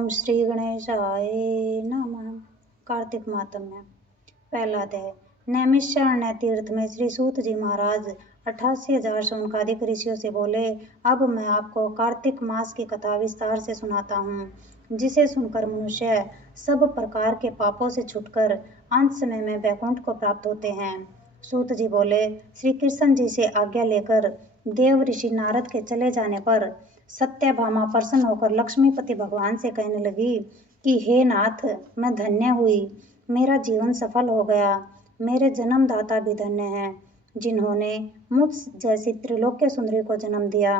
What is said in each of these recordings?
ओम श्री गणेशाय नमः। कार्तिक मातम्य। पहला अध्याय। नैमिषारण्य तीर्थ में श्री सूत जी महाराज 88,000 शौनकादिक ऋषियों से बोले, अब मैं आपको कार्तिक मास की कथा विस्तार से सुनाता हूँ, जिसे सुनकर मनुष्य सब प्रकार के पापों से छुटकर अंत समय में वैकुंठ को प्राप्त होते हैं। सूत जी बोले, श्री कृष्ण जी से आज्ञा लेकर देव ऋषि नारद के चले जाने पर सत्यभामा प्रसन्न होकर लक्ष्मीपति भगवान से कहने लगी कि हे नाथ, मैं धन्य हुई, मेरा जीवन सफल हो गया। मेरे जन्मदाता भी धन्य हैं, जिन्होंने मुझ जैसी त्रिलोक्य सुंदरी को जन्म दिया,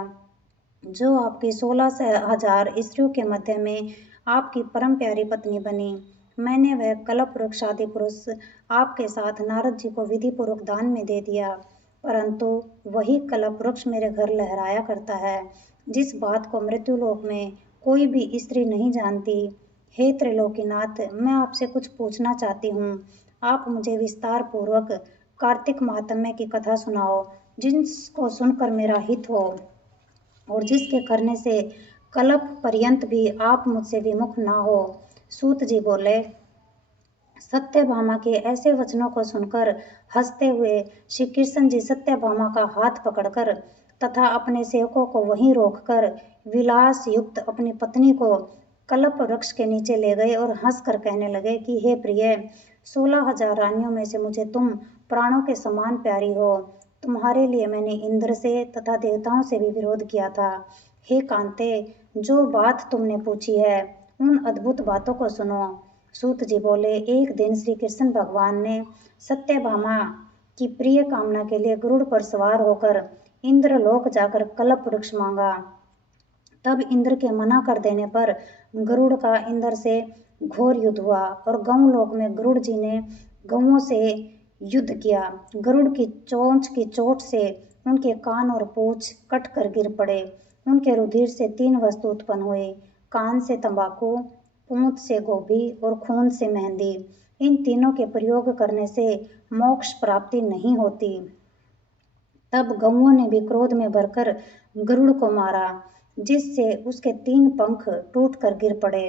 जो आपकी 16,000 स्त्रियों के मध्य में आपकी परम प्यारी पत्नी बनी। मैंने वह कल्प वृक्ष आदि पुरुष आपके साथ नारद जी को विधि पूर्वक दान में दे दिया, परंतु वही कल्प वृक्ष मेरे घर लहराया करता है, जिस बात को मृत्युलोक में कोई भी स्त्री नहीं जानती। हे त्रिलोकीनाथ, मैं आपसे कुछ पूछना चाहती हूँ। आप मुझे विस्तार पूर्वक कार्तिक माहात्म्य की कथा सुनाओ, जिसको सुनकर मेरा हित हो और जिसके करने से कल्प पर्यंत भी आप मुझसे विमुख ना हो। सूत जी बोले, सत्यभामा के ऐसे वचनों को सुनकर हंसते हुए श्री कृष्ण जी सत्यभामा का हाथ पकड़कर तथा अपने सेवकों को वहीं रोककर विलास युक्त अपनी पत्नी को कल्प वृक्ष के नीचे ले गए और हंसकर कहने लगे कि हे प्रिय, 16,000 रानियों में से मुझे तुम प्राणों के समान प्यारी हो। तुम्हारे लिए मैंने इंद्र से तथा देवताओं से भी विरोध किया था। हे कांते, जो बात तुमने पूछी है उन अद्भुत बातों को सुनो। सूत जी बोले, एक दिन श्री कृष्ण भगवान ने सत्यभामा की प्रिय कामना के लिए गरुड़ पर सवार होकर इंद्रलोक जाकर कल्प वृक्ष मांगा। तब इंद्र के मना कर देने पर गरुड़ का इंद्र से घोर युद्ध हुआ और गौलोक में गरुड़ जी ने गौओं से युद्ध किया। गरुड़ की चोंच की चोट से उनके कान और पूंछ कट कर गिर पड़े। उनके रुधिर से 3 वस्तु उत्पन्न हुए, कान से तंबाकू, पूंछ से गोभी और खून से मेहंदी। इन तीनों के प्रयोग करने से मोक्ष प्राप्ति नहीं होती। तब गौओं ने भी क्रोध में भरकर गरुड़ को मारा, जिससे उसके 3 पंख टूट कर गिर पड़े।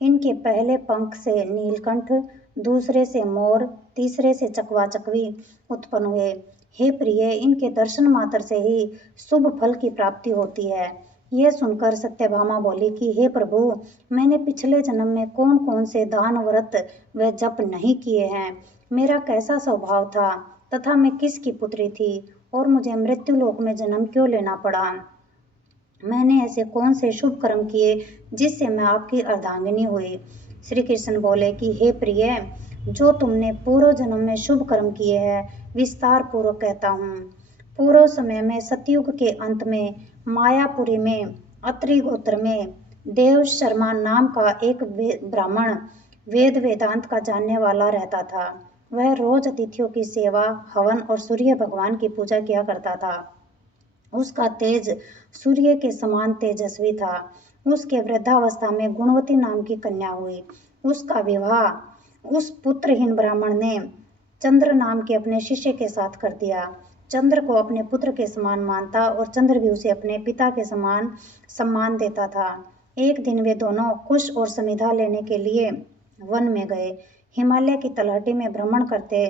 इनके पहले पंख से नीलकंठ, दूसरे से मोर, तीसरे से चकवा चकवी उत्पन्न हुए। हे प्रिय, इनके दर्शन मात्र से ही शुभ फल की प्राप्ति होती है। यह सुनकर सत्यभामा बोली कि हे प्रभु, मैंने पिछले जन्म में कौन कौन से दान व्रत व जप नहीं किए हैं, मेरा कैसा स्वभाव था तथा मैं किसकी पुत्री थी और मुझे मृत्युलोक में जन्म क्यों लेना पड़ा। मैंने ऐसे कौन से शुभ कर्म किए जिससे मैं आपकी अर्धांगिनी हुई। श्री कृष्ण बोले कि हे प्रिय, जो तुमने पूर्व जन्म में शुभ कर्म किए हैं विस्तार पूर्वक कहता हूँ। पूर्व समय में सतयुग के अंत में मायापुरी में अत्रि गोत्र में देव शर्मा नाम का एक ब्राह्मण वेद वेदांत का जानने वाला रहता था। वह रोज अतिथियों की सेवा, हवन और सूर्य भगवान की पूजा किया करता था। उसका तेज सूर्य के समान तेजस्वी था। उसके वृद्धावस्था में गुणवती नाम की कन्या हुई। उसका विवाह उस पुत्रहीन ब्राह्मण ने चंद्र नाम के अपने शिष्य के साथ कर दिया। चंद्र को अपने पुत्र के समान मानता और चंद्र भी उसे अपने पिता के समान सम्मान देता था। एक दिन वे दोनों कुश और समिधा लेने के लिए वन में गए। हिमालय की तलहटी में भ्रमण करते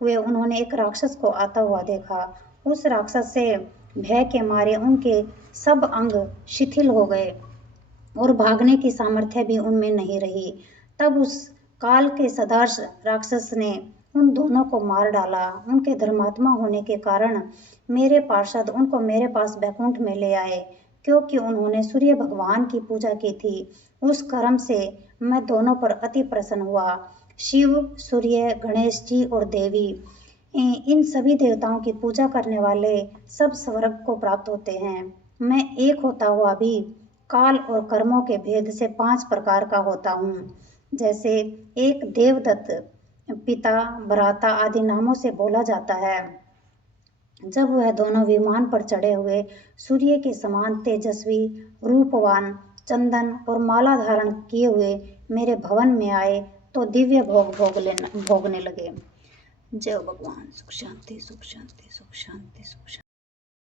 हुए उन्होंने एक राक्षस को आता हुआ देखा। उस राक्षस से भय के मारे उनके सब अंग शिथिल हो गए और भागने की सामर्थ्य भी उनमें नहीं रही। तब उस काल के सदर्श राक्षस ने उन दोनों को मार डाला। उनके धर्मात्मा होने के कारण मेरे पार्षद उनको मेरे पास बैकुंठ में ले आए, क्योंकि उन्होंने सूर्य भगवान की पूजा की थी। उस कर्म से मैं दोनों पर अति प्रसन्न हुआ। शिव, सूर्य, गणेश जी और देवी, इन सभी देवताओं की पूजा करने वाले सब स्वर्ग को प्राप्त होते हैं। मैं एक होता हुआ भी काल और कर्मों के भेद से 5 प्रकार का होता हूँ। जैसे एक देवदत्त, पिता, भ्राता आदि नामों से बोला जाता है। जब वह दोनों विमान पर चढ़े हुए सूर्य के समान तेजस्वी, रूपवान, चंदन और माला धारण किए हुए मेरे भवन में आए तो दिव्य भोगने लगे। जय भगवान। सुख शांति, सुख शांति, सुख शांति, सुख शांति।